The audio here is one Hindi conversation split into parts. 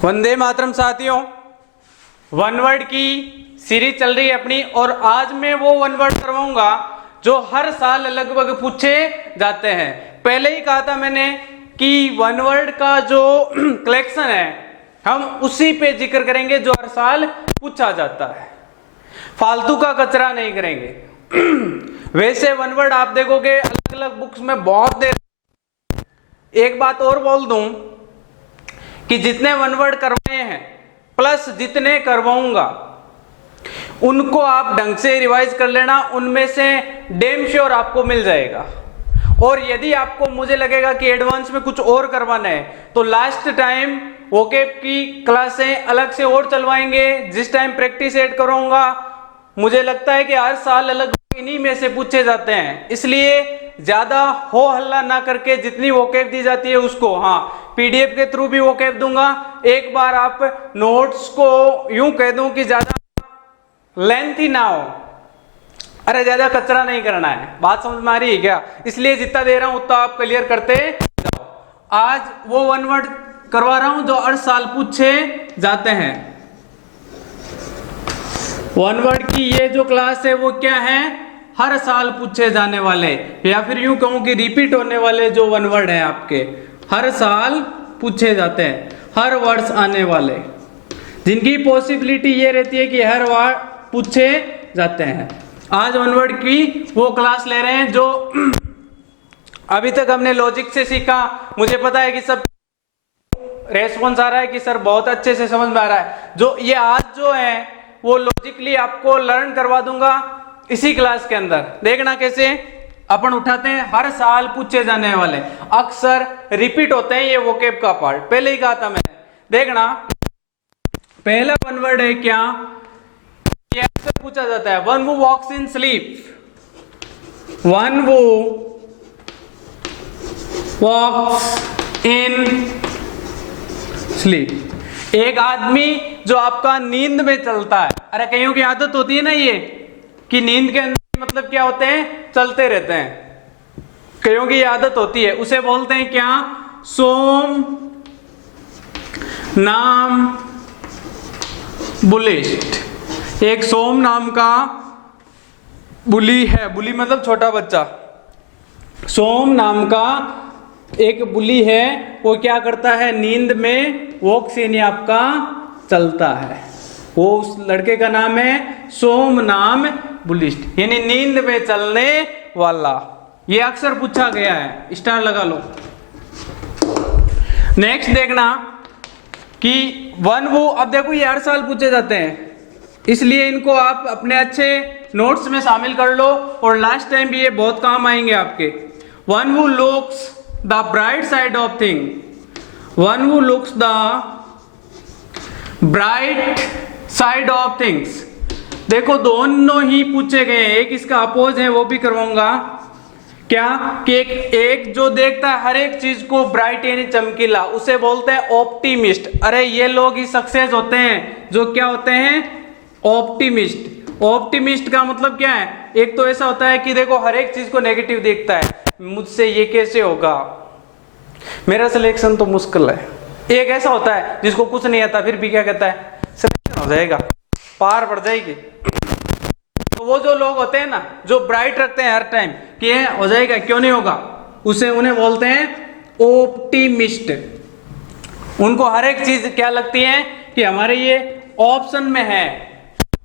वंदे मातरम साथियों, वन वर्ड की सीरीज चल रही है अपनी और आज मैं वो वन वर्ड करवाऊंगा जो हर साल लगभग पूछे जाते हैं। पहले ही कहा था मैंने कि वन वर्ड का जो कलेक्शन है हम उसी पे जिक्र करेंगे जो हर साल पूछा जाता है, फालतू का कचरा नहीं करेंगे। वैसे वन वर्ड आप देखोगे अलग अलग बुक्स में बहुत देर। एक बात और बोल दूं कि जितने वन वर्ड करवाए हैं प्लस जितने करवाऊंगा उनको आप ढंग से रिवाइज कर लेना, उनमें से डेम श्योर आपको मिल जाएगा। और यदि आपको मुझे लगेगा कि एडवांस में कुछ और करवाना है तो लास्ट टाइम वोकेब की क्लासें अलग से और चलवाएंगे। जिस टाइम प्रैक्टिस ऐड कराऊंगा मुझे लगता है कि हर साल अलग इन्हीं में से पूछे जाते हैं, इसलिए ज्यादा हो हल्ला ना करके जितनी वोकेब दी जाती है उसको, हाँ पीडीएफ के थ्रू भी वोकेब दूंगा। एक बार आप नोट्स को यूं कह दूं कि ज्यादा लेंथ ही ना हो, अरे ज्यादा कचरा नहीं करना है। बात समझ में आ रही है क्या? इसलिए जितना दे रहा हूं उतना आप क्लियर करते जाओ। आज वो वन वर्ड करवा रहा हूं जो हर साल पूछे जाते हैं। वन वर्ड की ये जो क्लास है वो क्या है? हर साल पूछे जाने वाले, या फिर यूं कहूं कि रिपीट होने वाले जो वन वर्ड है आपके हर साल पूछे जाते हैं, हर वर्ष आने वाले, जिनकी पॉसिबिलिटी ये रहती है कि हर बार पूछे जाते हैं। आज वन वर्ड की वो क्लास ले रहे हैं जो अभी तक हमने लॉजिक से सीखा। मुझे पता है कि सब रेस्पॉन्स आ रहा है कि सर बहुत अच्छे से समझ में आ रहा है। जो ये आज जो है वो लॉजिकली आपको लर्न करवा दूंगा इसी क्लास के अंदर। देखना कैसे अपन उठाते हैं हर साल पूछे जाने वाले, अक्सर रिपीट होते हैं ये वोकेब का पार्ट, पहले ही कहा था मैंने। देखना पहला वन वर्ड है क्या? ये अक्सर पूछा जाता है, one who walks in sleep. One who walks in sleep, एक आदमी जो आपका नींद में चलता है। अरे कईयों की आदत होती है ना ये कि नींद के अंदर मतलब क्या होते हैं, चलते रहते हैं। कईयों की आदत होती है, उसे बोलते हैं क्या? सोम नाम बुलिस्ट। एक सोम नाम का बुली है, बुली मतलब छोटा बच्चा। सोम नाम का एक बुली है, वो क्या करता है? नींद में वॉक्स यानी आपका चलता है। वो उस लड़के का नाम है सोम नाम बुलिस्ट, यानी नींद में चलने वाला। ये अक्सर पूछा गया है, स्टार लगा लो। नेक्स्ट देखना कि वन वो, अब देखो ये हर साल पूछे जाते हैं इसलिए इनको आप अपने अच्छे नोट्स में शामिल कर लो और लास्ट टाइम भी ये बहुत काम आएंगे आपके। One who looks the bright side of thing, one who looks the bright side of things. देखो दोनों ही पूछे गए हैं, एक इसका अपोज है वो भी करवाऊंगा। क्या कि एक जो देखता है हर एक चीज को ब्राइट यानी चमकीला, उसे बोलते हैं ऑप्टिमिस्ट। अरे ये लोग ही सक्सेस होते हैं जो क्या होते हैं? ऑप्टिमिस्ट। ऑप्टिमिस्ट का मतलब क्या है? एक तो ऐसा होता है कि देखो हर एक चीज को नेगेटिव देखता है, मुझसे ये कैसे होगा, मेरा सिलेक्शन तो मुश्किल है। एक ऐसा होता है जिसको कुछ नहीं आता फिर भी क्या कहता है? सिलेक्शन हो जाएगा, पार पड़ जाएगी। तो वो जो लोग होते हैं ना जो ब्राइट रखते हैं हर टाइम कि ये हो जाएगा, क्यों नहीं होगा, उसे उन्हें बोलते हैं ऑप्टिमिस्ट। उनको हर एक चीज क्या लगती है कि हमारे ये ऑप्शन में है।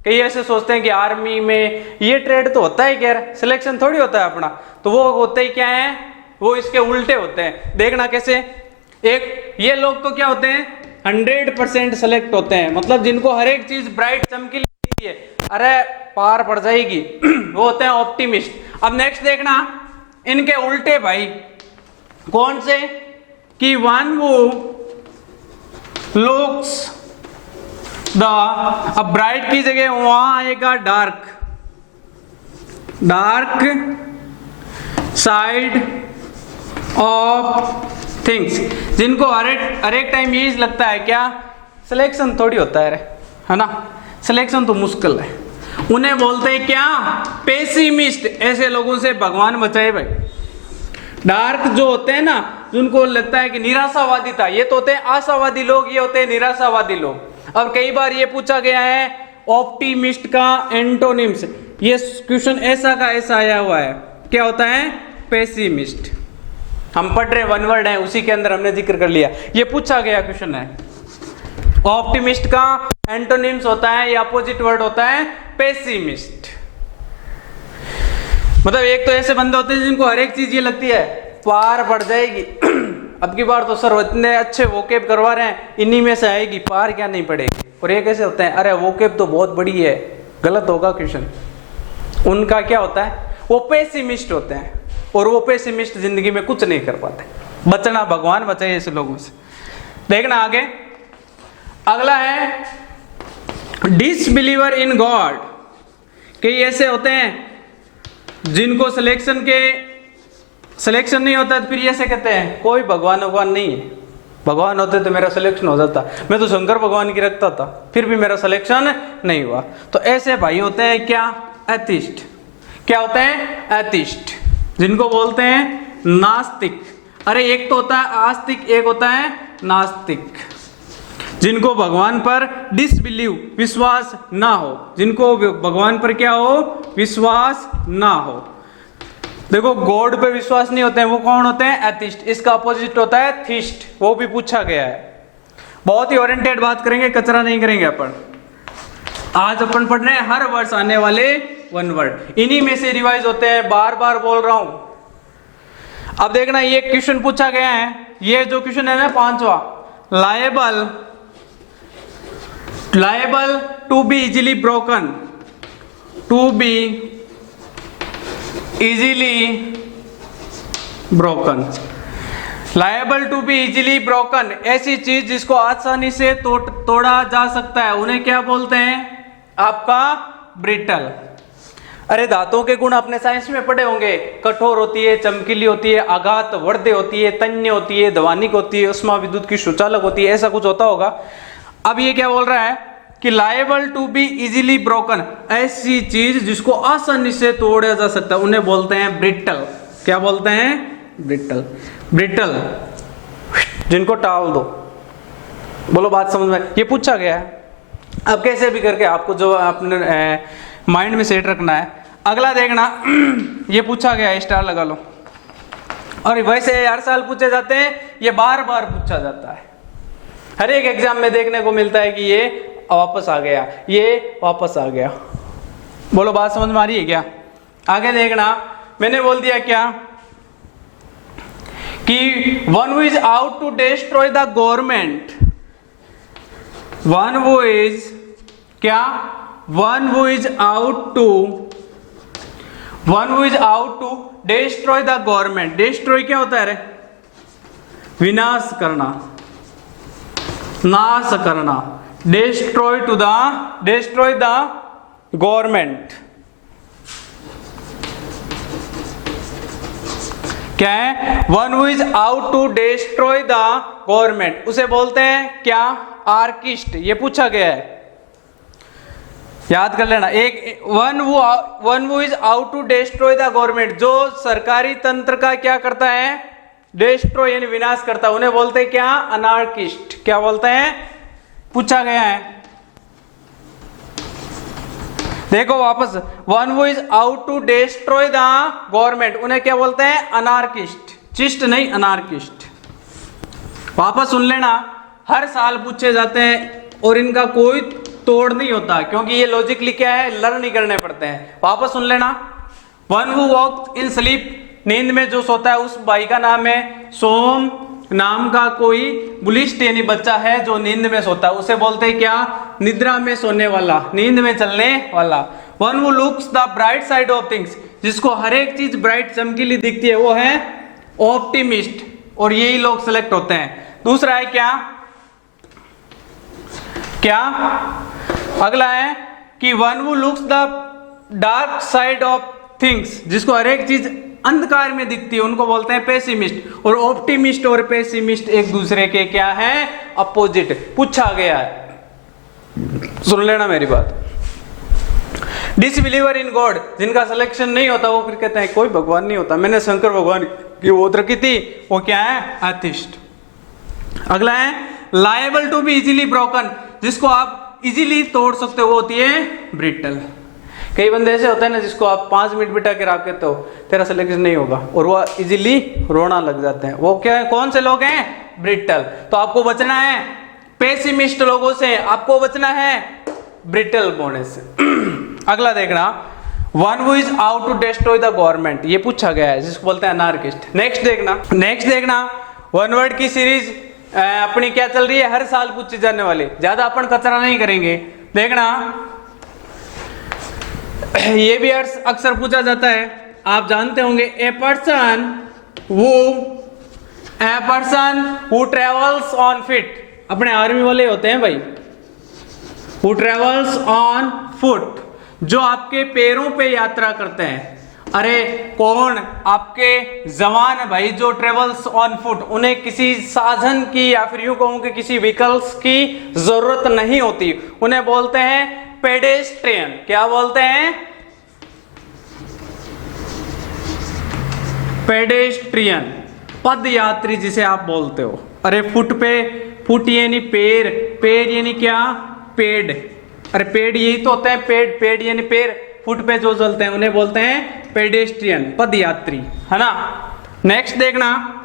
कई ऐसे सोचते हैं कि आर्मी में ये ट्रेड तो होता है, क्या सिलेक्शन थोड़ी होता है अपना, तो वो होते ही क्या है? वो इसके उल्टे होते हैं। देखना कैसे? एक ये लोग तो क्या होते हैं? 100% सेलेक्ट होते हैं, मतलब जिनको हर एक चीज ब्राइट चमकीली है, अरे पार पड़ जाएगी, वो होते हैं ऑप्टिमिस्ट। अब नेक्स्ट देखना इनके उल्टे भाई कौन से? कि वन वो लुक्स द, अब ब्राइट की जगह वहां आएगा dark, dark side of things. जिनको हर एक टाइम यही लगता है क्या? सिलेक्शन थोड़ी होता है ना, सिलेक्शन तो मुश्किल है, उन्हें बोलते हैं क्या? पेसिमिस्ट। ऐसे लोगों से भगवान बचाए भाई। डार्क जो होते हैं ना जिनको लगता है कि निराशावादी था, ये तो होते हैं आशावादी लोग, ये होते हैं निराशावादी लोग। अब कई बार ये पूछा गया है ऑप्टिमिस्ट का एंटोनिम्स, ये क्वेश्चन ऐसा का ऐसा आया हुआ है, क्या होता है? पेसिमिस्ट। हम पढ़ रहे वन वर्ड है, उसी के अंदर हमने जिक्र कर लिया, ये पूछा गया क्वेश्चन है। ऑप्टिमिस्ट का एंटोनिम्स होता है या अपोजिट वर्ड होता है पेसिमिस्ट। मतलब एक तो ऐसे बंदे होते हैं जिनको हर एक चीज ये लगती है पार पड़ जाएगी अब की बार तो सर इतने अच्छे वोकेब करवा रहे हैं, इन्हीं में से आएगी, पार क्या नहीं पड़ेगी। और ये कैसे होते हैं? अरे वोकेब तो बहुत बड़ी है, गलत होगा क्वेश्चन। उनका क्या होता है? वो पेसिमिस्ट होते हैं, और वो पेसिमिस्ट जिंदगी में कुछ नहीं कर पाते। बचना, भगवान बचाए ऐसे लोगों से। देखना आगे, अगला है डिसबिलीवर इन गॉड। कई ऐसे होते हैं जिनको सिलेक्शन नहीं होता, तो फिर ऐसे कहते हैं कोई भगवान नहीं है, भगवान होते तो मेरा सिलेक्शन हो जाता, मैं तो शंकर भगवान की रखता था, फिर भी मेरा सिलेक्शन नहीं हुआ। तो ऐसे भाई होते हैं क्या? एथिस्ट। क्या होते हैं? एथिस्ट, जिनको बोलते हैं नास्तिक। अरे एक तो होता है आस्तिक, एक होता है नास्तिक, जिनको भगवान पर डिसबिलीव, विश्वास ना हो, जिनको भगवान पर क्या हो? विश्वास ना हो। देखो गॉड पे विश्वास नहीं होते हैं, वो कौन होते हैं? एथिस्ट। इसका अपोजिट होता है थीस्ट, वो भी पूछा गया है। बहुत ही ओरिएंटेड बात करेंगे, कचरा नहीं करेंगे अपन। आज अपन पढ़ रहे हैं हर वर्ष आने वाले वन वर्ड, इन्हीं में से रिवाइज होते हैं, बार बार बोल रहा हूं। अब देखना, ये क्वेश्चन पूछा गया है, ये जो क्वेश्चन है ना 5वां, liable to be easily broken, to be easily broken. Liable to be easily broken, ऐसी चीज जिसको आसानी से तोड़ा जा सकता है, उन्हें क्या बोलते हैं? आपका ब्रिटल। अरे धातुओं के गुण आपने साइंस में पढ़े होंगे, कठोर होती है, चमकीली होती है, आघात वर्ध्य होती है, तन्य होती है, ध्वनिक होती है, उष्मा विद्युत की सुचालक होती है, ऐसा कुछ होता होगा। अब ये क्या बोल रहा है कि liable to be easily broken, ऐसी चीज जिसको आसानी से तोड़ा जा सकता है, उन्हें बोलते हैं ब्रिटल। क्या बोलते हैं? ब्रिटल। ब्रिटल, जिनको टाल दो। बोलो बात समझ में? ये पूछा गया है। अब कैसे भी करके आपको जो अपने माइंड में सेट रखना है। अगला देखना, ये पूछा गया है, स्टार लगा लो। और वैसे हर साल पूछे जाते हैं, ये बार बार पूछा जाता है, हर एक एग्जाम में देखने को मिलता है कि ये वापस आ गया, ये वापस आ गया। बोलो बात समझ में आ रही है क्या? आगे देखना, मैंने बोल दिया क्या कि one who is out to destroy the government, one who is क्या? One who is out to destroy the government. Destroy क्या होता है रे? विनाश करना, नाश करना। डिस्ट्रॉय द गवर्नमेंट क्या है? One who is out to destroy the government, उसे बोलते हैं क्या? आर्किस्ट। ये पूछा गया है, याद कर लेना। एक one who is out to destroy the government, जो सरकारी तंत्र का क्या करता है? डिस्ट्रॉय यानी विनाश करता है, उन्हें बोलते हैं क्या? अनार्किस्ट। क्या बोलते हैं? पूछा गया है, देखो वापस, one who is out to destroy the government, उन्हें क्या बोलते हैं? अनार्किस्ट। चिस्ट नहीं, अनार्किस्ट। वापस सुन लेना, हर साल पूछे जाते हैं और इनका कोई तोड़ नहीं होता, क्योंकि ये लॉजिकली क्या है? लर्न नहीं करने पड़ते हैं। वापस सुन लेना, one who walk in sleep, नींद में जो सोता है, उस भाई का नाम है सोम नाम का कोई बुलिस्ट यानी बच्चा है जो नींद में सोता है, उसे बोलते हैं क्या? निद्रा में सोने वाला, नींद में चलने वाला। One who looks the bright side of things, जिसको हर एक चीज ब्राइट चमकीली दिखती है, वो है ऑप्टिमिस्ट, और यही लोग सिलेक्ट होते हैं। दूसरा है क्या? अगला है कि one who looks the dark side of things, जिसको हर एक चीज अंधकार में दिखती है, उनको बोलते हैं पेसिमिस्ट। और ऑप्टिमिस्ट और पेसिमिस्ट एक दूसरे के क्या है? अपोजिट। पूछा गया है, सुन लेना मेरी बात। डिसबिलीवर इन गॉड, जिनका सिलेक्शन नहीं होता, वो फिर कहते हैं कोई भगवान नहीं होता, मैंने शंकर भगवान की ओथ रखी थी वो क्या है, एथिस्ट। अगला है liable to be easily broken, जिसको आप इजीली तोड़ सकते हो, वो होती है ब्रिटल। कई बंदे ऐसे होते हैं ना जिसको आप 5 मिनट बिठा के रख कहते हो तेरा सिलेक्शन नहीं होगा और वो इजीली रोना लग जाते हैं, वो क्या है, कौन से लोग हैं, ब्रिटल। तो आपको बचना है पेसिमिस्ट लोगों से, आपको बचना है ब्रिटल होने से। अगला देखना, one who is out to destroy the government, ये पूछा गया है, जिसको बोलते हैं अनार्किस्ट। नेक्स्ट देखना वन वर्ड की सीरीज अपनी क्या चल रही है, हर साल पूछे जाने वाले, ज्यादा अपन कचरा नहीं करेंगे। देखना ये भी अक्सर पूछा जाता है, आप जानते होंगे, ए person who travels on feet, अपने आर्मी वाले होते हैं भाई, हु ट्रेवल्स ऑन फुट, जो आपके पैरों पे यात्रा करते हैं। अरे कौन, आपके जवान है भाई जो ट्रेवल्स ऑन फुट, उन्हें किसी साधन की या फिर यूं कहूं कि किसी व्हीकल्स की जरूरत नहीं होती, उन्हें बोलते हैं पेडेस्ट्रियन। क्या बोलते हैं, पेडेस्ट्रियन, पद यात्री जिसे आप बोलते हो। अरे फुट यानी पैर, पैर यानी क्या, पेड़। अरे पेड़ यही तो होता है, पेड़ यानी पैर, फुट पे जो चलते हैं उन्हें बोलते हैं पेडेस्ट्रियन, पद यात्री, है ना। नेक्स्ट देखना,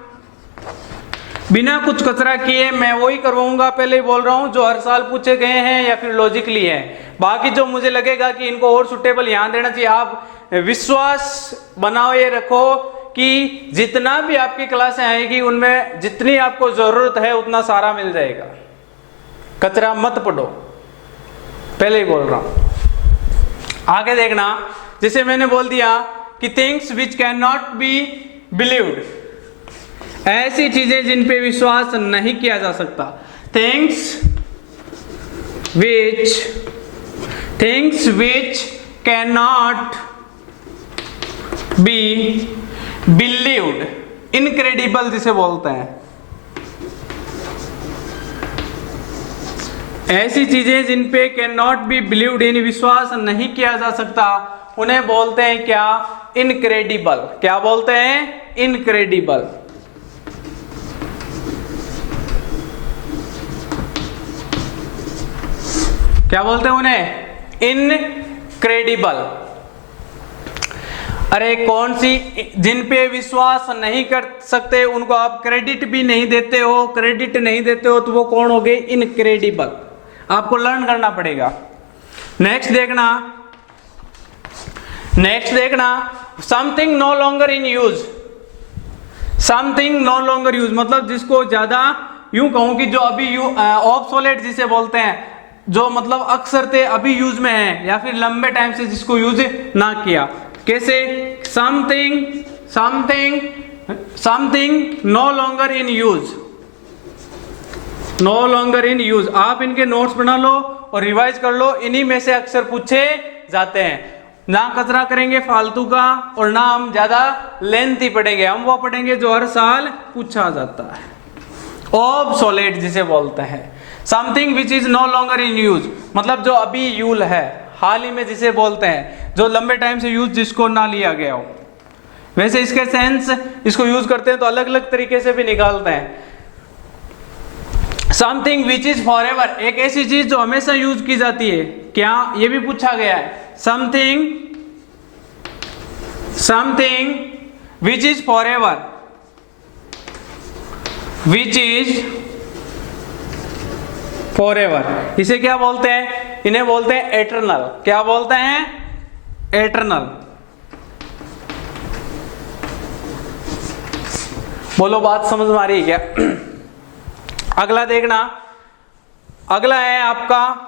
बिना कुछ कचरा किए मैं वही करवाऊंगा, पहले ही बोल रहा हूं, जो हर साल पूछे गए हैं या फिर लॉजिकली है। बाकी जो मुझे लगेगा कि इनको और सुटेबल यहां देना चाहिए, आप विश्वास बनाओ, ये रखो कि जितना भी आपकी क्लासें आएगी उनमें जितनी आपको जरूरत है उतना सारा मिल जाएगा, कचरा मत पढ़ो, पहले ही बोल रहा हूं। आगे देखना, जैसे मैंने बोल दिया कि things which can not be believed, ऐसी चीजें जिन पे विश्वास नहीं किया जा सकता। Things which can not be believed, incredible जिसे बोलते हैं। ऐसी चीजें जिन पे कैन नॉट बी बिलीव्ड, इन विश्वास नहीं किया जा सकता, उन्हें बोलते हैं क्या, इनक्रेडिबल। क्या बोलते हैं, इनक्रेडिबल। क्या बोलते हैं उन्हें, इनक्रेडिबल। अरे कौन सी, जिन पे विश्वास नहीं कर सकते उनको आप क्रेडिट भी नहीं देते हो, क्रेडिट नहीं देते हो तो वो कौन हो गए, इनक्रेडिबल। आपको लर्न करना पड़ेगा। नेक्स्ट देखना, something no longer in use, something no longer use मतलब जिसको ज्यादा, यूं कहूं कि जो अभी ऑब्सोलेट जिसे बोलते हैं, जो मतलब अक्सर थे अभी यूज में है, या फिर लंबे टाइम से जिसको यूज ना किया। कैसे, something no longer in use, no longer in use. आप इनके नोट्स बना लो और रिवाइज कर लो, इन्हीं में से अक्सर पूछे जाते हैं। ना कचरा करेंगे फालतू का, और ना हम ज्यादा लेंथी पढ़ेंगे, हम वो पढ़ेंगे जो हर साल पूछा जाता है। ऑब्सोलेट जिसे बोलते हैं, something which is no longer in use मतलब जो अभी यूज है, हाल ही में जिसे बोलते हैं, जो लंबे टाइम से यूज जिसको ना लिया गया हो। वैसे इसके सेंस इसको यूज करते हैं तो अलग अलग तरीके से भी निकालते हैं। Something which is for ever, एक ऐसी चीज जो हमेशा यूज की जाती है, क्या, ये भी पूछा गया है। Something which is for ever, which is for ever, इसे क्या बोलते हैं, इन्हें बोलते हैं एटर्नल। क्या बोलते हैं, एटर्नल। बोलो बात समझ में आ रही है क्या। अगला देखना, अगला है आपका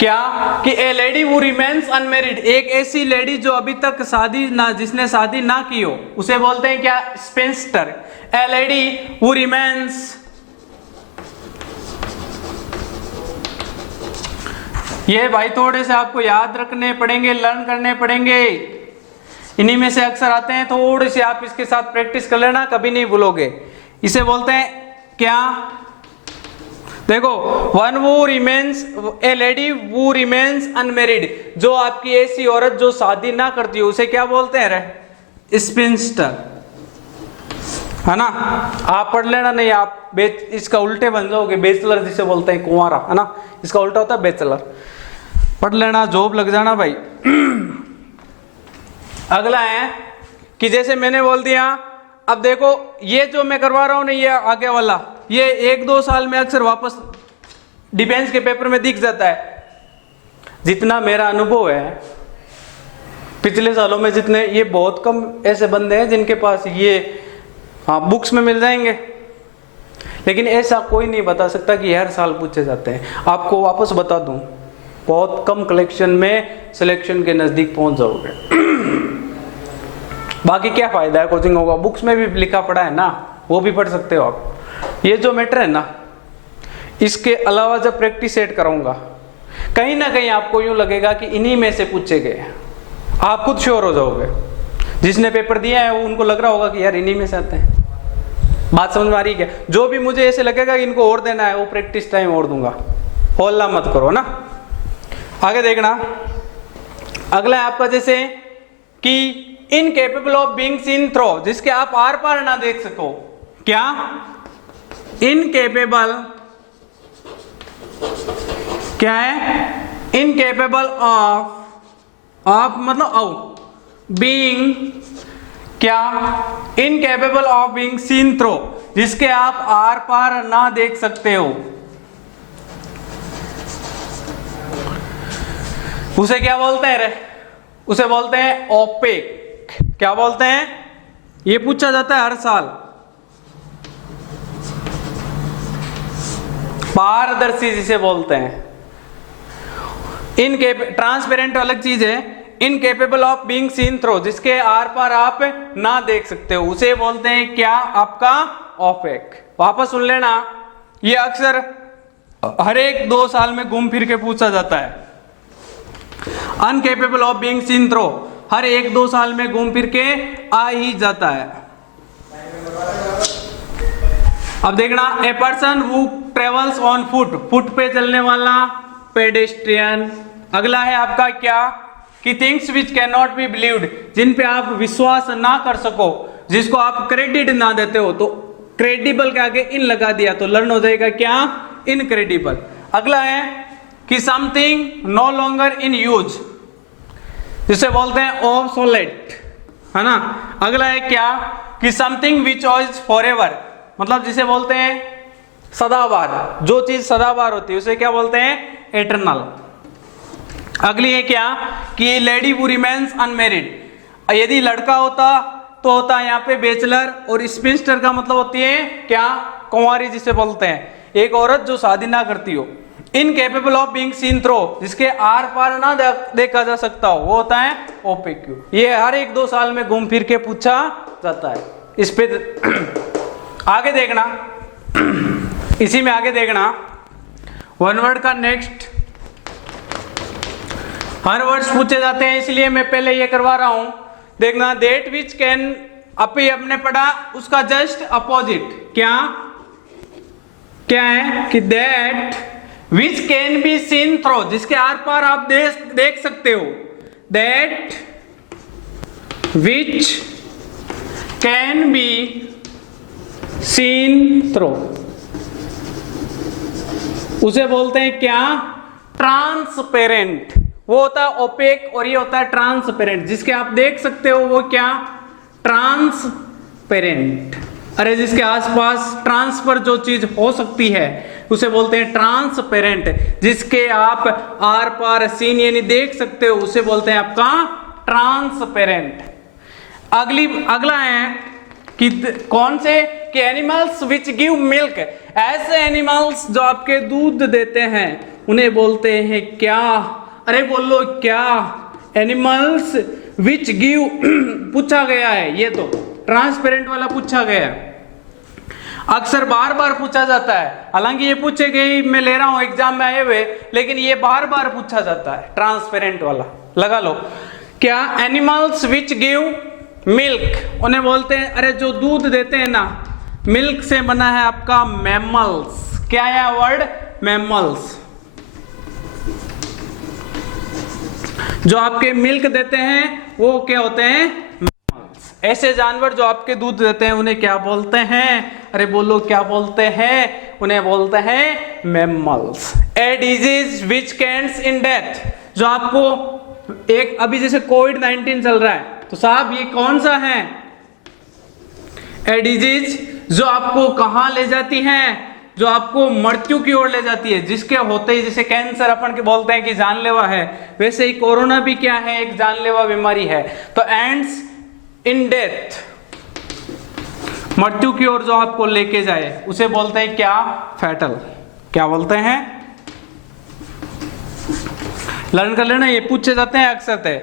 क्या, कि ए लेडी वो रिमेन्स अनमेरिड, एक ऐसी लेडी जो अभी तक शादी ना, जिसने शादी ना की हो, उसे बोलते हैं क्या, स्पिंस्टर। ए लेडी वो रिमेन्स, ये भाई थोड़े से आपको याद रखने पड़ेंगे, लर्न करने पड़ेंगे, इन्हीं में से अक्सर आते हैं, थोड़े से आप इसके साथ प्रैक्टिस कर लेना, कभी नहीं भूलोगे। इसे बोलते हैं क्या, देखो, वन वो रिमेन्स, ए लेडी वो रिमेन्स अनमेरिड, जो आपकी ऐसी औरत जो शादी ना करती हो उसे क्या बोलते हैं रे, स्पिंस्टर, है ना। आप पढ़ लेना, नहीं आप इसका उल्टे बन जाओगे, बैचलर जिसे बोलते हैं कुंवारा, है ना, इसका उल्टा होता है बैचलर। पढ़ लेना, जॉब लग जाना भाई। अगला है कि जैसे मैंने बोल दिया, अब देखो ये जो मैं करवा रहा हूं ना, ये आगे वाला, ये 1-2 साल में अक्सर वापस डिफेंस के पेपर में दिख जाता है। जितना मेरा अनुभव है पिछले सालों में, जितने, ये बहुत कम ऐसे बंदे हैं जिनके पास ये बुक्स में मिल जाएंगे, लेकिन ऐसा कोई नहीं बता सकता कि हर साल पूछे जाते हैं। आपको वापस बता दूं, बहुत कम कलेक्शन में सिलेक्शन के नजदीक पहुंच जाओगे। बाकी क्या फायदा है कोचिंग होगा, बुक्स में भी लिखा पड़ा है ना, वो भी पढ़ सकते हो आप। ये जो मैटर है ना, इसके अलावा जब प्रैक्टिस सेट कराऊंगा, कहीं ना कहीं आपको यूं लगेगा कि इन्हीं में से पूछे गए, आप खुद श्योर हो जाओगे। जिसने पेपर दिया है वो उनको लग रहा होगा कि यार इन्हीं में से आते हैं। बात समझ में आ रही है क्या? जो भी मुझे ऐसे लगेगा कि इनको और देना है, वो प्रैक्टिस टाइम और दूंगा, होल्ला मत करो ना। आगे देखना, अगला है आपका जैसे कि incapable of being seen through, जिसके आप आर पार ना देख सको। क्या? इनकेपेबल, क्या है? इनकेपेबल ऑफ मतलब ऑफ बीइंग, क्या? Incapable of being seen through, जिसके आप आर पार ना देख सकते हो, उसे क्या बोलते हैं रे? उसे बोलते हैं ओपेक। क्या बोलते हैं? ये पूछा जाता है हर साल। पारदर्शी जिसे बोलते हैं। ट्रांसपेरेंट अलग चीज है, incapable of being seen through, जिसके आर पार आप ना देख सकते हो, उसे बोलते हैं क्या? आपका ओपेक। वापस सुन लेना, ये अक्सर हर एक 2 साल में घूम फिर के पूछा जाता है। Incapable of being seen through हर 1-2 साल में घूम फिर के आ ही जाता है। अब देखना, a person who travels on foot, foot पे चलने वाला, पेडेस्ट्रियन। अगला है आपका क्या? कि things which can not be believed, जिन पे आप विश्वास ना कर सको, जिसको आप क्रेडिट ना देते हो, तो क्रेडिबल के आगे इन लगा दिया तो लर्न हो जाएगा क्या? इनक्रेडिबल। अगला है कि something no longer in use, जिसे बोलते हैं ऑब्सोलेट, है ना। अगला है क्या? कि समथिंग विच इज फॉरएवर, मतलब जिसे बोलते हैं सदाबहार, जो चीज सदाबहार होती है उसे क्या बोलते हैं? एटर्नल। अगली है क्या? कि लेडी हु रिमेन्स अनमैरिड, यदि लड़का होता तो होता है यहाँ पे बैचलर, और स्पिंस्टर का मतलब होती है क्या? कुंवारी, जिसे बोलते हैं एक औरत जो शादी ना करती हो। Incapable of being seen through, जिसके आर पार ना देखा जा सकता हो, वो होता है ओपेक्यू। ये हर 1-2 साल में घूम फिर के पूछा जाता है। इस पे आगे देखना, इसी में आगे देखना, वन वर्ड का नेक्स्ट, हर वर्ड्स पूछे जाते हैं, इसलिए मैं पहले ये करवा रहा हूं। देखना, दैट विच कैन, अभी हमने पढ़ा उसका जस्ट अपोजिट, क्या क्या है? कि that which can be seen through, जिसके आर पार आप देख सकते हो। That which can be seen through, उसे बोलते हैं क्या? ट्रांसपेरेंट। वो होता है ओपेक और ये होता है ट्रांसपेरेंट, जिसके आप देख सकते हो वो क्या? ट्रांसपेरेंट। अरे जिसके आसपास ट्रांसफर जो चीज हो सकती है उसे बोलते हैं ट्रांसपेरेंट, जिसके आप आर पार सीन यानी देख सकते हो उसे बोलते हैं आपका ट्रांसपेरेंट। अगला है कि कौन से? कि एनिमल्स विच गिव मिल्क, ऐसे एनिमल्स जो आपके दूध देते हैं उन्हें बोलते हैं क्या? अरे बोलो क्या? एनिमल्स विच गिव पूछा गया है, ये तो ट्रांसपेरेंट वाला पूछा गया है, अक्सर बार बार पूछा जाता है। हालांकि ये पूछे गए, मैं ले रहा हूं एग्जाम में आए हुए, लेकिन ये बार बार पूछा जाता है ट्रांसपेरेंट वाला। लगा लो, क्या? एनिमल्स विच गिव मिल्क, उन्हें बोलते हैं, अरे जो दूध देते हैं ना, मिल्क से बना है आपका मैमल्स। क्या है वर्ड? मैमल्स। जो आपके मिल्क देते हैं वो क्या होते हैं? मैमल्स। ऐसे जानवर जो आपके दूध देते हैं उन्हें क्या बोलते हैं? अरे बोलो क्या बोलते हैं? उन्हें बोलते हैं mammals. A disease which cans in death, जो आपको एक अभी जैसे कोविड-19 चल रहा है, तो साहब ये कौन सा है? ए डिजीज जो आपको कहां ले जाती है? जो आपको मृत्यु की ओर ले जाती है, जिसके होते ही जैसे कैंसर अपन के बोलते हैं कि जानलेवा है, वैसे ही कोरोना भी क्या है? एक जानलेवा बीमारी है। तो एंड्स इन डेथ, मृत्यु की ओर जो आपको लेके जाए उसे बोलते हैं क्या? फैटल। क्या बोलते हैं? लर्न कर लेना, ये पूछे जाते हैं अक्सर थे,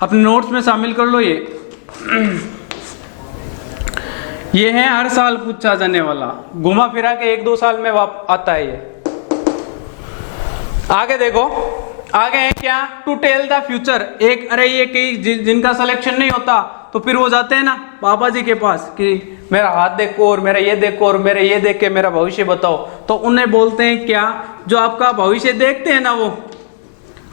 अपने नोट्स में शामिल कर लो। ये है हर साल पूछा जाने वाला, घुमा फिरा के 1-2 साल में आता है ये। आगे देखो, आगे है क्या? To tell the future. एक अरे ये कई जिनका सिलेक्शन नहीं होता तो फिर वो जाते हैं ना बाबा जी के पास कि मेरा हाथ देखो और मेरा ये देखो और मेरा ये देख के मेरा भविष्य बताओ, तो उन्हें बोलते हैं क्या? जो आपका भविष्य देखते हैं ना वो।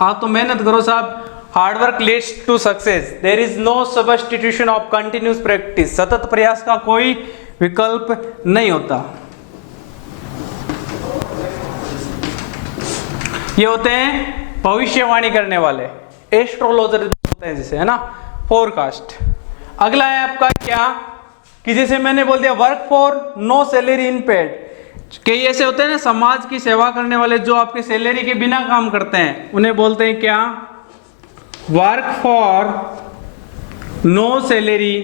आप तो मेहनत करो साहब, hard work leads to success, there is no substitution of continuous practice. सतत प्रयास का कोई विकल्प नहीं होता। ये होते हैं भविष्यवाणी करने वाले, एस्ट्रोलॉजर बोलते हैं जिसे, है ना, फोरकास्ट। अगला है आपका क्या? कि जैसे मैंने बोल दिया work for no salary unpaid. कई ऐसे होते हैं ना समाज की सेवा करने वाले जो आपके सैलरी के बिना काम करते हैं, उन्हें बोलते हैं क्या? Work for no salary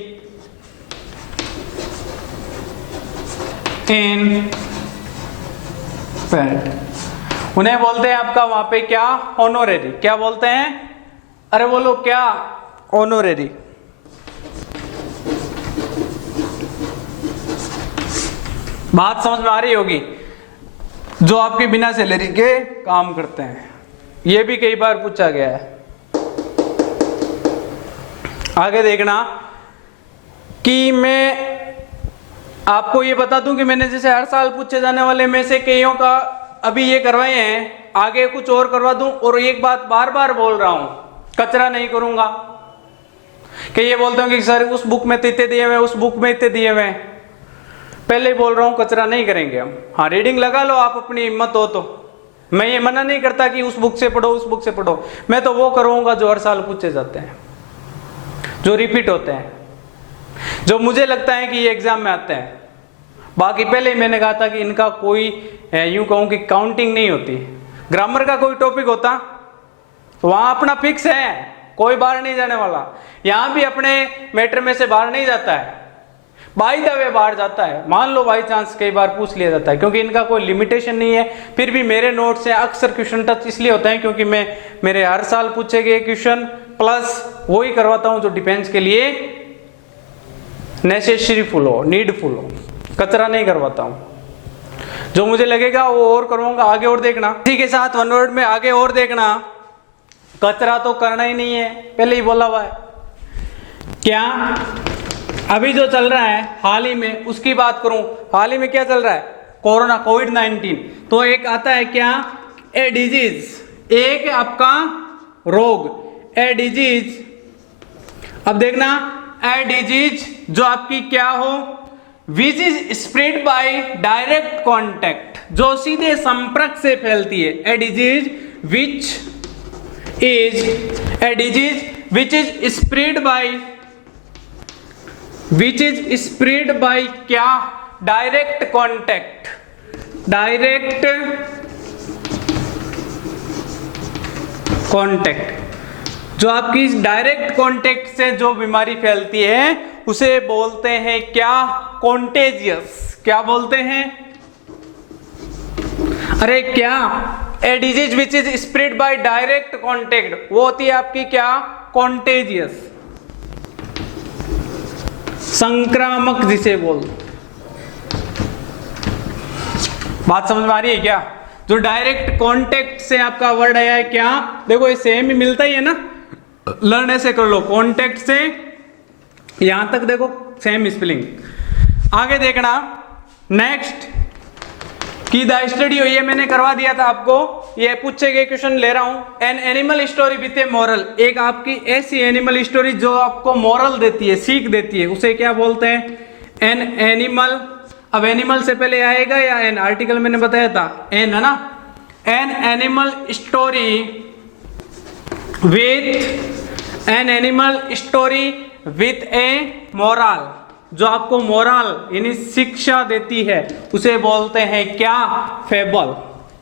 unpaid. उन्हें बोलते हैं आपका वहां पे क्या? ऑनोरेरी। क्या बोलते हैं? अरे बोलो क्या? ऑनोरेरी। बात समझ में आ रही होगी? जो आपके बिना सैलरी के काम करते हैं, यह भी कई बार पूछा गया है। आगे देखना कि मैं आपको ये बता दूं कि मैंने जैसे हर साल पूछे जाने वाले में से कईयों का अभी ये करवाए हैं, आगे कुछ और करवा दूं। और एक बात बार बार बोल रहा हूं, कचरा नहीं करूंगा। कि ये बोलते हो कि सर उस बुक में तो इतने दिए हुए, उस बुक में इतने दिए हुए, पहले ही बोल रहा हूं कचरा नहीं करेंगे हम। हाँ, रीडिंग लगा लो आप अपनी हिम्मत हो तो। मैं ये मना नहीं करता कि उस बुक से पढ़ो, उस बुक से पढ़ो। मैं तो वो करूंगा जो हर साल पूछे जाते हैं, जो रिपीट होते हैं, जो मुझे लगता है कि ये एग्जाम में आते हैं। बाकी पहले ही मैंने कहा था कि इनका कोई यूं कहूं कि काउंटिंग नहीं होती। ग्रामर का कोई टॉपिक होता तो वहां अपना फिक्स है, कोई बाहर नहीं जाने वाला। यहां भी अपने मैटर में से बाहर नहीं जाता है, बाय द वे बाहर जाता है। मान लो बाई चांस कई बार पूछ लिया जाता है, क्योंकि इनका कोई लिमिटेशन नहीं है। फिर भी मेरे नोट से अक्सर क्वेश्चन टच इसलिए होते हैं क्योंकि मैं मेरे हर साल पूछे गए क्वेश्चन प्लस वही करवाता हूं जो डिफेंस के लिए नेसेसरीफुल हो, नीडफुल हो। कचरा नहीं करवाता हूं, जो मुझे लगेगा वो और करूंगा। आगे और देखना, इसी के साथ वन वर्ड में आगे और देखना, कचरा तो करना ही नहीं है, पहले ही बोला हुआ है। क्या अभी जो चल रहा है हाल ही में उसकी बात करूं, हाल ही में क्या चल रहा है? कोरोना, कोविड-19। तो एक आता है क्या? ए डिजीज, एक आपका रोग, ए डिजीज। अब देखना, ए डिजीज जो आपकी क्या हो? Which is spread by direct contact, जो सीधे संपर्क से फैलती है। A disease which is, a disease which is spread by, which is spread by क्या? Direct contact, direct contact. जो आपकी डायरेक्ट कॉन्टैक्ट से जो बीमारी फैलती है उसे बोलते हैं क्या? कॉन्टेजियस। क्या बोलते हैं? अरे क्या? ए disease which is spread by direct contact, वो होती है आपकी क्या? कॉन्टेजियस, संक्रामक जिसे बोल। बात समझ में आ रही है क्या? जो डायरेक्ट कांटेक्ट से आपका वर्ड आया है क्या? देखो ये सेम ही मिलता ही है ना, लर्न ऐसे कर लो, कांटेक्ट से यहां तक देखो सेम स्पेलिंग। आगे देखना नेक्स्ट, की द स्टडी हो, ये मैंने करवा दिया था आपको। ये पूछे गए क्वेश्चन ले रहा हूं। An animal story with A moral, एक आपकी ऐसी एनिमल स्टोरी जो आपको मोरल देती है, सीख देती है, उसे क्या बोलते हैं? An animal. अब एनिमल से पहले आएगा या एन? आर्टिकल मैंने बताया था एन, है ना। An animal story with, an animal story with A moral, जो आपको मोरल यानी शिक्षा देती है, उसे बोलते हैं क्या? फेबल।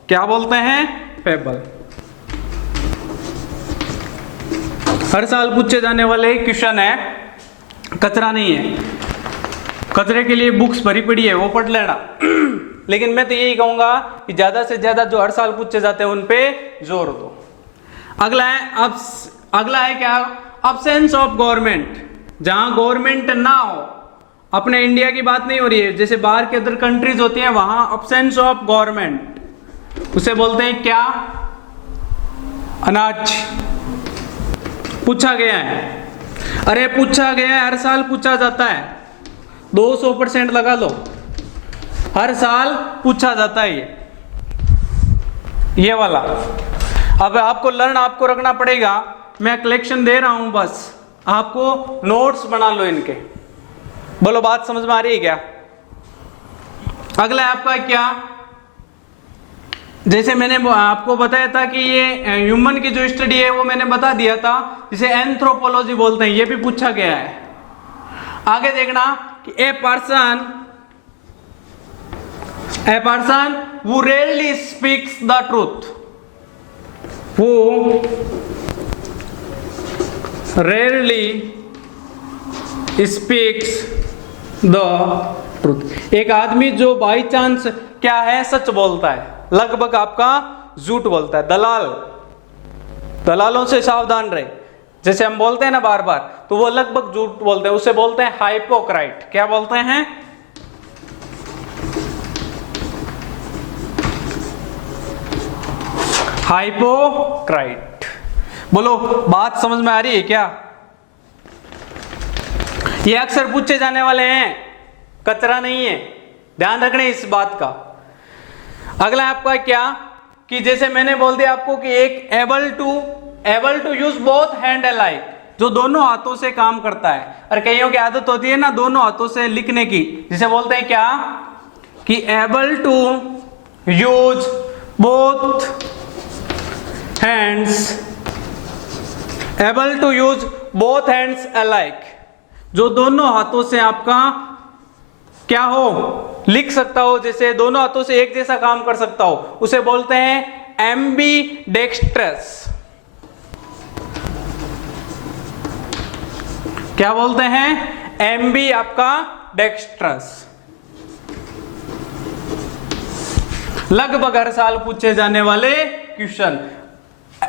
क्या बोलते हैं? फेबल। हर साल पूछे जाने वाले क्वेश्चन है, कचरा नहीं है। कचरे के लिए बुक्स भरी पड़ी है, वो पढ़ लेना। लेकिन मैं तो यही कहूंगा कि ज्यादा से ज्यादा जो हर साल पूछे जाते हैं उन पे जोर दो। अगला है अगला है क्या? अब्सेंस ऑफ गवर्नमेंट, जहां गवर्नमेंट ना हो। अपने इंडिया की बात नहीं हो रही है, जैसे बाहर के अदर कंट्रीज होती हैं, वहां अब्सेंस ऑफ गवर्नमेंट, उसे बोलते हैं क्या? अनाज। पूछा गया है, अरे पूछा गया है, हर साल पूछा जाता है, 200% लगा लो, हर साल पूछा जाता है ये वाला। अब आपको लर्न आपको रखना पड़ेगा, मैं कलेक्शन दे रहा हूं, बस आपको नोट्स बना लो इनके। बोलो बात समझ में आ रही है क्या? अगला है आपका क्या? जैसे मैंने आपको बताया था कि ये ह्यूमन की जो स्टडी है वो मैंने बता दिया था, जिसे एंथ्रोपोलॉजी बोलते हैं, ये भी पूछा गया है। आगे देखना कि a person who rarely speaks the truth, who rarely speaks the truth, एक आदमी जो बाई चांस क्या है? सच बोलता है, लगभग आपका झूठ बोलता है। दलालों से सावधान रहे, जैसे हम बोलते हैं ना बार बार, तो वो लगभग झूठ बोलते हैं, उसे बोलते हैं हाइपोक्राइट। क्या बोलते हैं? हाइपोक्राइट। बोलो बात समझ में आ रही है क्या? ये अक्सर पूछे जाने वाले हैं, कचरा नहीं है, ध्यान रखना इस बात का। अगला आपका क्या? कि जैसे मैंने बोल दिया आपको कि एक able to use both hand alike, जो दोनों हाथों से काम करता है। और कईयों की आदत होती है ना दोनों हाथों से लिखने की, जिसे बोलते हैं क्या? कि able to use both hands, able to use both hands alike, जो दोनों हाथों से आपका क्या हो? लिख सकता हो, जैसे दोनों हाथों से एक जैसा काम कर सकता हो, उसे बोलते हैं एम्बीडेक्स्ट्रस। क्या बोलते हैं? एम्बी आपका डेक्स्ट्रस। लगभग हर साल पूछे जाने वाले क्वेश्चन,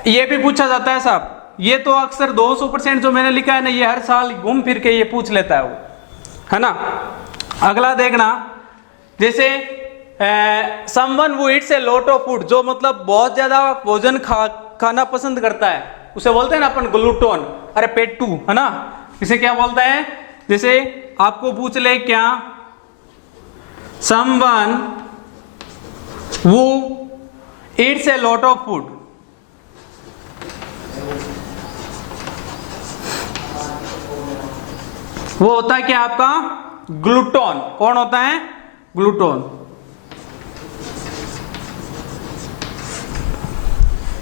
ये भी पूछा जाता है साहब। ये तो अक्सर 200% जो मैंने लिखा है ना, ये हर साल घूम फिर के ये पूछ लेता है वो, है ना। अगला देखना, जैसे someone who eats a lot of food, जो मतलब बहुत ज्यादा भोजन खाना पसंद करता है, उसे बोलते हैं ना अपन ग्लूटोन। अरे पेटू, है ना, इसे क्या बोलते हैं? जैसे आपको पूछ ले क्या? Someone who eats a lot of food, वो होता है क्या आपका? ग्लूटोन। कौन होता है? ग्लूटोन,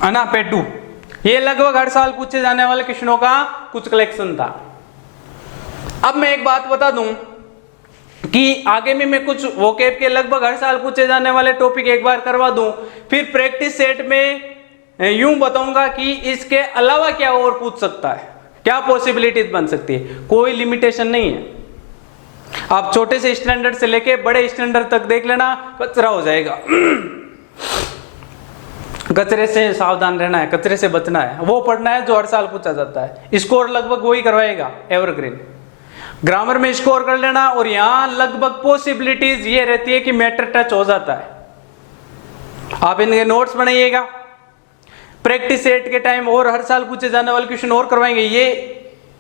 है ना, पेटू। ये लगभग हर साल पूछे जाने वाले क्वेश्चनों का कुछ कलेक्शन था। अब मैं एक बात बता दूं कि आगे में मैं कुछ वोकेब के लगभग हर साल पूछे जाने वाले टॉपिक एक बार करवा दूं, फिर प्रैक्टिस सेट में यूं बताऊंगा कि इसके अलावा क्या और पूछ सकता है, क्या पॉसिबिलिटीज बन सकती है। कोई लिमिटेशन नहीं है, आप छोटे से स्टैंडर्ड से लेके बड़े स्टैंडर्ड तक देख लेना, कचरा हो जाएगा। कचरे से सावधान रहना है, कचरे से बचना है, वो पढ़ना है जो हर साल पूछा जाता है। स्कोर लगभग वही करवाएगा, एवरग्रीन। ग्रामर में स्कोर कर लेना, और यहां लगभग पॉसिबिलिटीज ये रहती है कि मैटर टच हो जाता है। आप इनके नोट्स बनाइएगा, प्रैक्टिस सेट के टाइम और हर साल पूछे जाने वाले क्वेश्चन और करवाएंगे। ये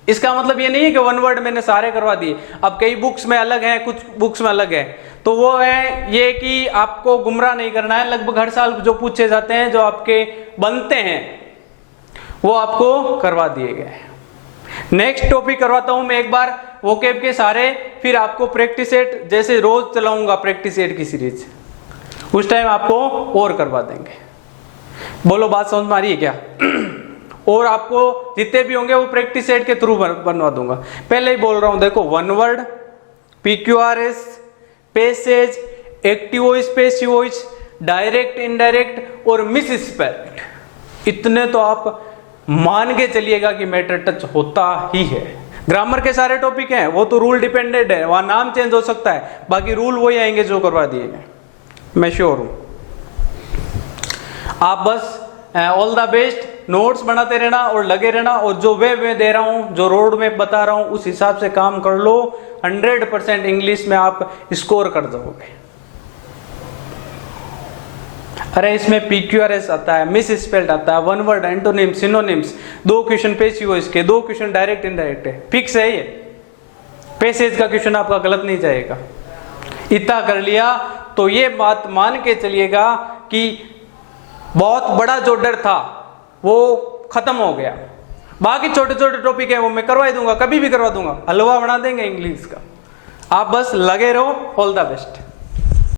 इसका मतलब ये नहीं है कि वन वर्ड मैंने सारे करवा दिए। अब कई बुक्स में अलग है, कुछ बुक्स में अलग है, तो वो है ये कि आपको गुमराह नहीं करना है। लगभग हर साल जो पूछे जाते हैं, जो आपके बनते हैं, वो आपको करवा दिए गए। नेक्स्ट टॉपिक करवाता हूं मैं एक बार वोकेब के सारे, फिर आपको प्रैक्टिस सेट, जैसे रोज चलाऊंगा प्रैक्टिस सेट की सीरीज, उस टाइम आपको और करवा देंगे। बोलो बात समझ में आ रही है क्या? और आपको जितने भी होंगे वो प्रैक्टिस सेट के थ्रू बनवा दूंगा। पहले ही बोल रहा हूं, देखो one word, PQRS, passage, active voice, passive voice, direct indirect और मिस स्पेल्ड, इतने तो आप मान के चलिएगा कि मैटर टच होता ही है। ग्रामर के सारे टॉपिक हैं, वो तो रूल डिपेंडेंट है, वहां नाम चेंज हो सकता है, बाकी रूल वही आएंगे जो करवा दिए गए, मैं श्योर हूं। आप बस ऑल द बेस्ट, नोट्स बनाते रहना और लगे रहना, और जो वे मैं दे रहा हूं, जो रोड मैप बता रहा हूं, उस हिसाब से काम कर लो। 100% इंग्लिश में आप स्कोर कर दोगे। अरे इसमें PQRS आता है, मिस स्पेल्ड आता है, one word, antonyms, synonyms, 2 question passive voice के, 2 क्वेश्चन डायरेक्ट इनडायरेक्ट है, फिक्स है ये। पैसेज का क्वेश्चन आपका गलत नहीं जाएगा। इतना कर लिया तो ये बात मान के चलिएगा कि बहुत बड़ा जो डर था वो खत्म हो गया। बाकी छोटे छोटे टॉपिक है वो मैं करवा दूंगा, कभी भी करवा दूंगा, हलवा बना देंगे इंग्लिश का। आप बस लगे रहो। All the best.